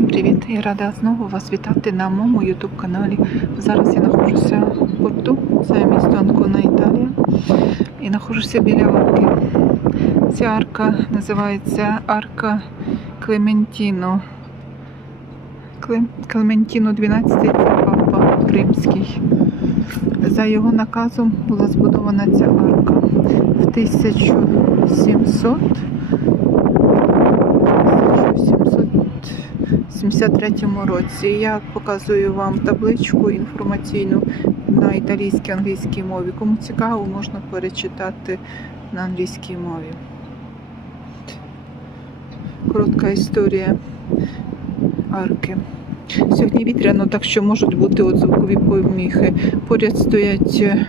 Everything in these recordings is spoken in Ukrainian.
Всім привіт! Я рада знову вас вітати на моєму YouTube каналі. Зараз я знаходжуся в порту, це місто Анкона, Італія. І знаходжуся біля арки. Ця арка називається Арка Клементіно. Клем- Клементіно 12 це папа римський. За його наказом була збудована ця арка в 1700 1773 році. Я показую вам табличку інформаційну на італійській англійській мові. Кому цікаво, можна перечитати на англійській мові. Коротка історія арки. Сьогодні вітряно, так що можуть бути от звукові поміхи. Поряд стоять е,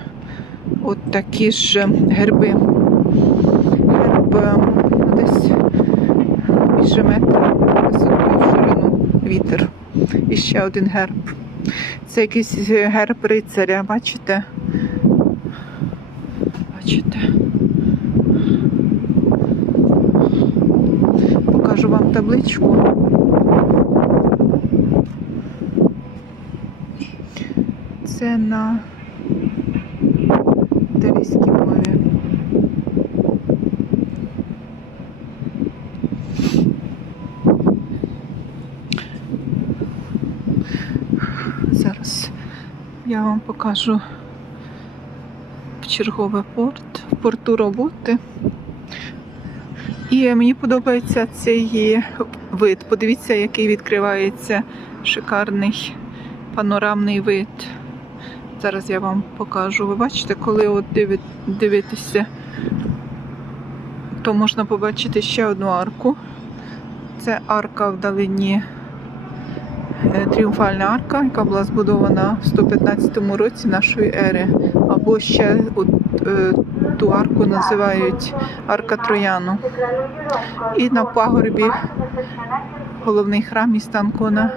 от такі ж герби. Герб е, ну, десь більше метра висотою в ширину вітер. І ще один герб. Це якийсь е, герб рицаря, бачите? Бачите? Покажу вам табличку. Це на італійській мові. Зараз я вам покажу в черговий порт, в порту роботи. І мені подобається цей вид. Подивіться, який відкривається шикарний панорамний вид. Зараз я вам покажу. Ви бачите, коли от диви- дивитеся, то можна побачити ще одну арку. Це арка вдалині Тріумфальна арка, яка була збудована в 115 році нашої ери. Або ще от, е, ту арку називають арка Трояну. І на пагорбі головний храм міста Анкона.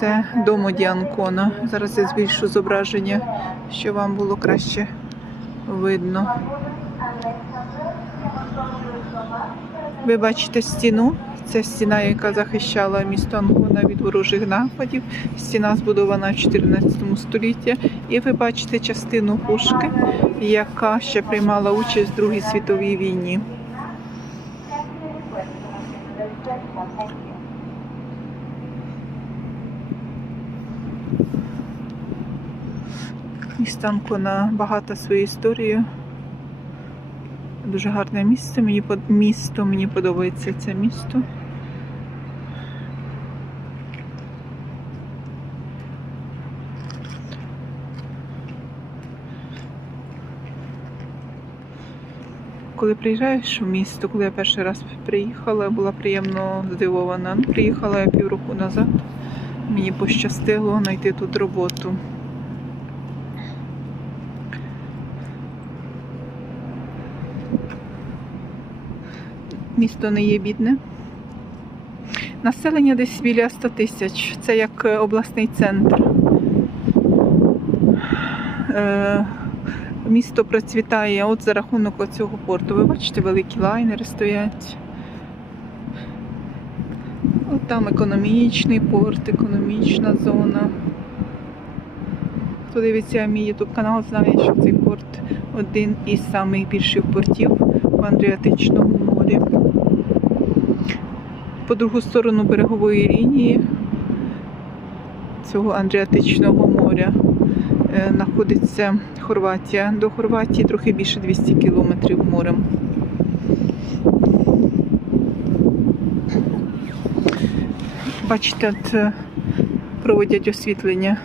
Це домо Ді Анкона. Зараз я збільшу зображення, щоб вам було краще видно. Ви бачите стіну. Це стіна, яка захищала місто Анкона від ворожих нападів. Стіна збудована в 14 столітті. І ви бачите частину пушки, яка ще приймала участь в Другій світовій війні. Місто Анкона багато своєю історією. Дуже гарне місце. Мені місто, мені подобається це місто. Коли приїжджаєш в місто, коли я перший раз приїхала, була приємно здивована. Приїхала я півроку назад. Мені пощастило знайти тут роботу. Місто не є бідне. Населення десь біля 100 тисяч. Це як е, обласний центр. Е, Місто процвітає от за рахунок цього порту. Ви бачите, великі лайнери стоять. От там економічний порт, економічна зона. Хто дивиться мій YouTube канал, знає, що цей порт один із найбільших портів в Адріатичному морі. По другу сторону берегової лінії цього Андріатичного моря е, знаходиться Хорватія. До Хорватії трохи більше 200 кілометрів морем. Бачите, е, проводять освітлення